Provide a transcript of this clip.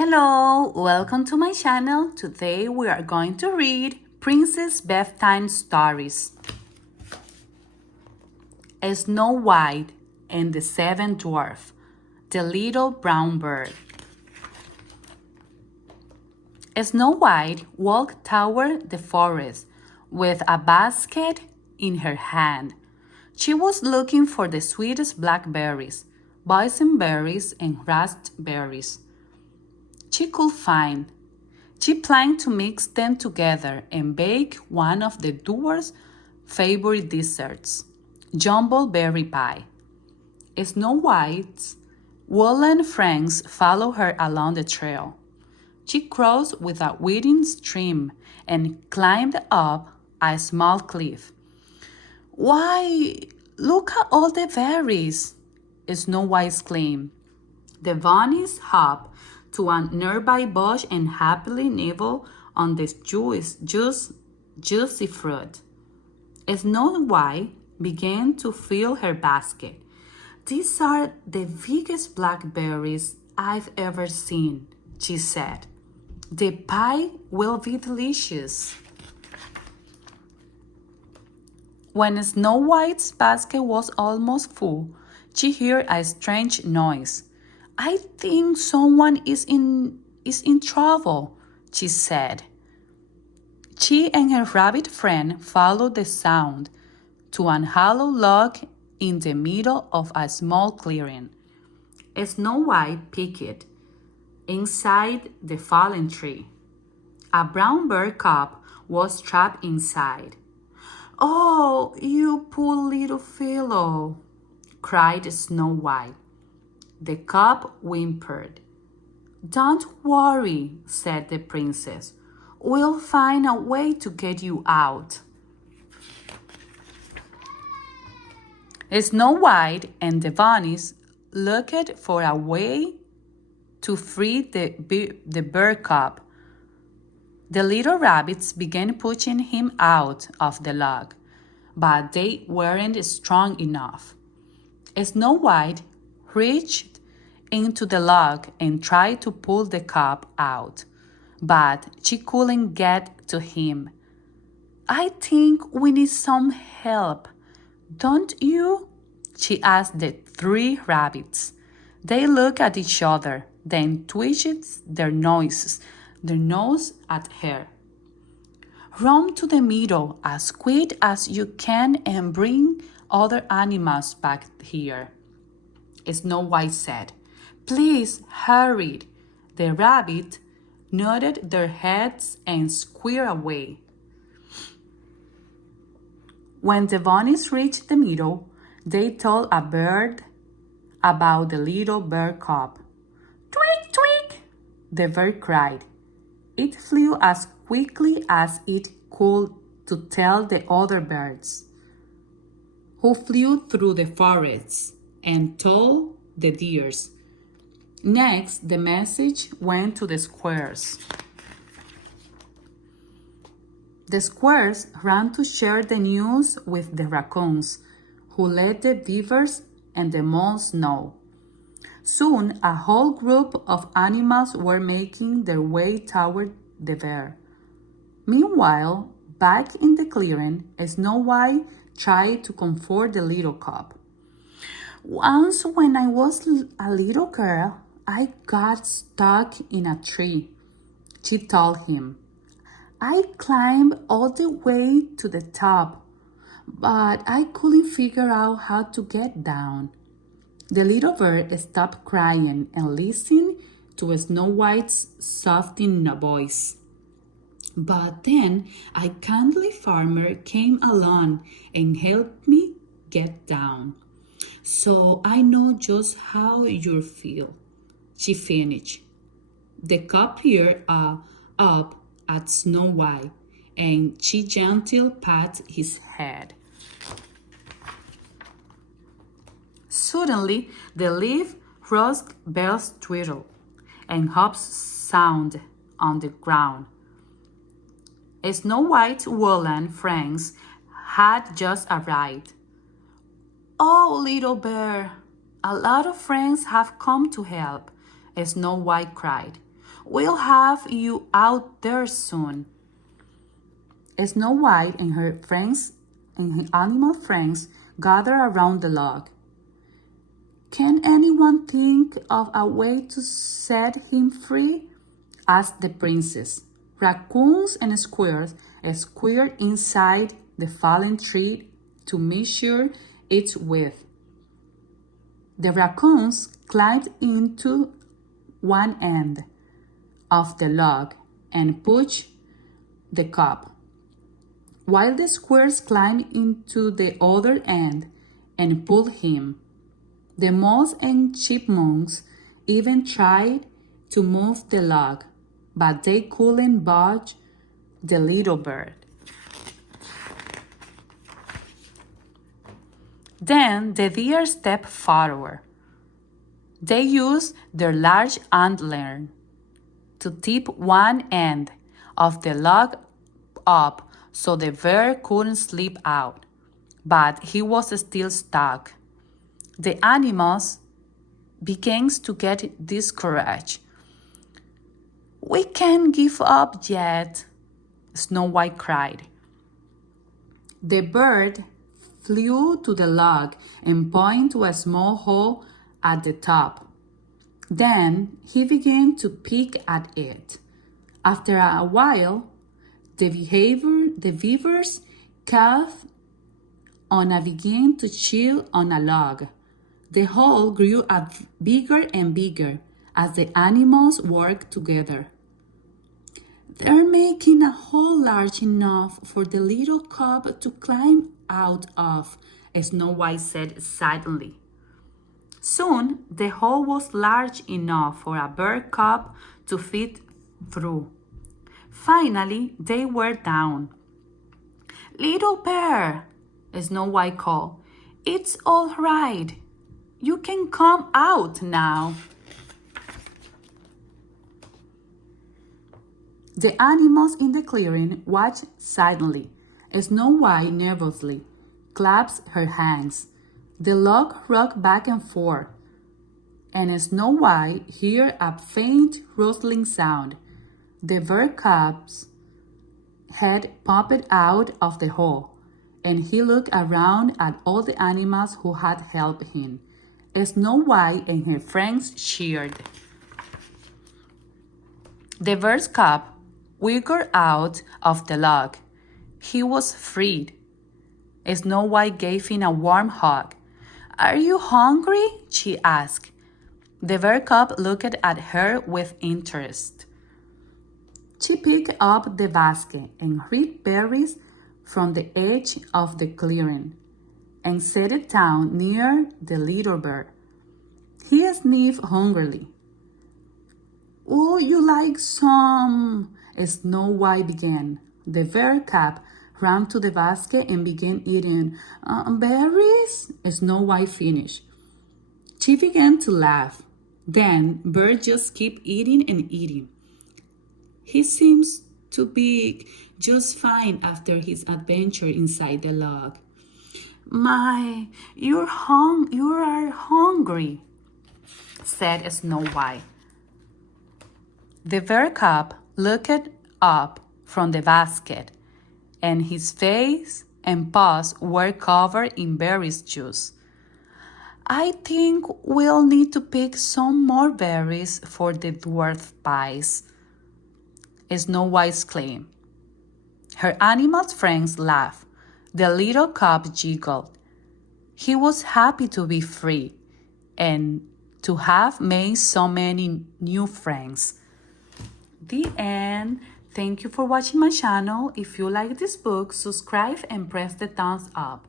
Hello, welcome to my channel. Today we are going to read Princess Bedtime Stories. Snow White and the Seven Dwarfs, the Little Brown Bird. Snow White walked toward the forest with a basket in her hand. She was looking for the sweetest blackberries, boysenberries, and raspberries she could find. She planned to mix them together and bake one of the dwarfs' favorite desserts, jumble berry pie. Snow White's woolen friends followed her along the trail. She crossed with a winding stream and climbed up a small cliff. "Why, look at all the berries!" Snow White exclaimed. The bunnies hopped to a nearby bush and happily nibbled on the juicy fruit. Snow White began to fill her basket. "These are the biggest blackberries I've ever seen," she said. "The pie will be delicious." When Snow White's basket was almost full, she heard a strange noise. "I think someone is in trouble," she said. She and her rabbit friend followed the sound to a hollow log in the middle of a small clearing. Snow White peeked inside the fallen tree. A brown bear cub was trapped inside. "Oh, you poor little fellow," cried Snow White. The cub whimpered. "Don't worry," said the princess. "We'll find a way to get you out." Snow White and the bunnies looked for a way to free the bear cub. The little rabbits began pushing him out of the log, but they weren't strong enough. Snow White reached into the log and tried to pull the cub out, but she couldn't get to him. "I think we need some help, don't you?" she asked the three rabbits. They looked at each other, then twitched their nose at her. "Run to the meadow as quick as you can and bring other animals back here," Snow White said. "Please hurry." The rabbits nodded their heads and squeaked away. When the bunnies reached the meadow, they told a bird about the little bear cub. "Tweet, tweet!" the bird cried. It flew as quickly as it could to tell the other birds, who flew through the forests and told the deers. Next, the message went to the squirrels. The squirrels ran to share the news with the raccoons, who let the beavers and the moles know. Soon, a whole group of animals were making their way toward the bear. Meanwhile, back in the clearing, Snow White tried to comfort the little cub. "Once when I was a little girl, I got stuck in a tree," she told him. "I climbed all the way to the top, but I couldn't figure out how to get down." The little bird stopped crying and listened to Snow White's soothing voice. "But then a kindly farmer came along and helped me get down. So I know just how you feel," she finished. The cub peered up at Snow White, and she gently patted his head. Suddenly, the leaf rose bells twittered, and hops sounded on the ground. Snow White's woolen friends had just arrived. "Oh, little bear, a lot of friends have come to help," Snow White cried. We'll have you out there soon. Snow White and her friends and her animal friends gather around the log. Can anyone think of a way to set him free? Asked the princess. Raccoons and squirrels squeezed inside the fallen tree to measure its width. The raccoons climbed into one end of the log and pushed the cup, while the squirrels climbed into the other end and pulled him. The mouse and chipmunks even tried to move the log, but they couldn't budge the little bird. Then the deer stepped forward. They used their large antler to tip one end of the log up so the bear couldn't slip out, but he was still stuck. The animals began to get discouraged. We can't give up yet, Snow White cried. The bird flew to the log and pointed to a small hole at the top. Then he began to pick at it. After a while, the beavers caught on and began to chill on a log. The hole grew up bigger and bigger as the animals worked together. They're making a hole large enough for the little cub to climb out of, Snow White said sadly. Soon, the hole was large enough for a bear cub to fit through. Finally, they were down. Little bear, Snow White called, it's all right. You can come out now. The animals in the clearing watched silently. Snow White nervously clasped her hands. The log rocked back and forth, and Snow White heard a faint rustling sound. The bear cub's head popped out of the hole, and he looked around at all the animals who had helped him. Snow White and her friends cheered. The bear's cub wiggled out of the log. He was freed. Snow White gave him a warm hug. Are you hungry? She asked. The bear cub looked at her with interest. She picked up the basket and ripped berries from the edge of the clearing and set it down near the little bird. He sniffed hungrily. Would you like some? Snow White began. The bear cub ran to the basket and began eating. Berries? Snow White finished. She began to laugh. Then Bird just kept eating and eating. He seems to be just fine after his adventure inside the log. My, you are hungry, said Snow White. The bear cub looked up from the basket, and his face and paws were covered in berries juice. I think we'll need to pick some more berries for the dwarf pies, Snow White exclaimed. Her animal friends laughed. The little cub giggled. He was happy to be free and to have made so many new friends. The end. Thank you for watching my channel. If you like this book, subscribe and press the thumbs up.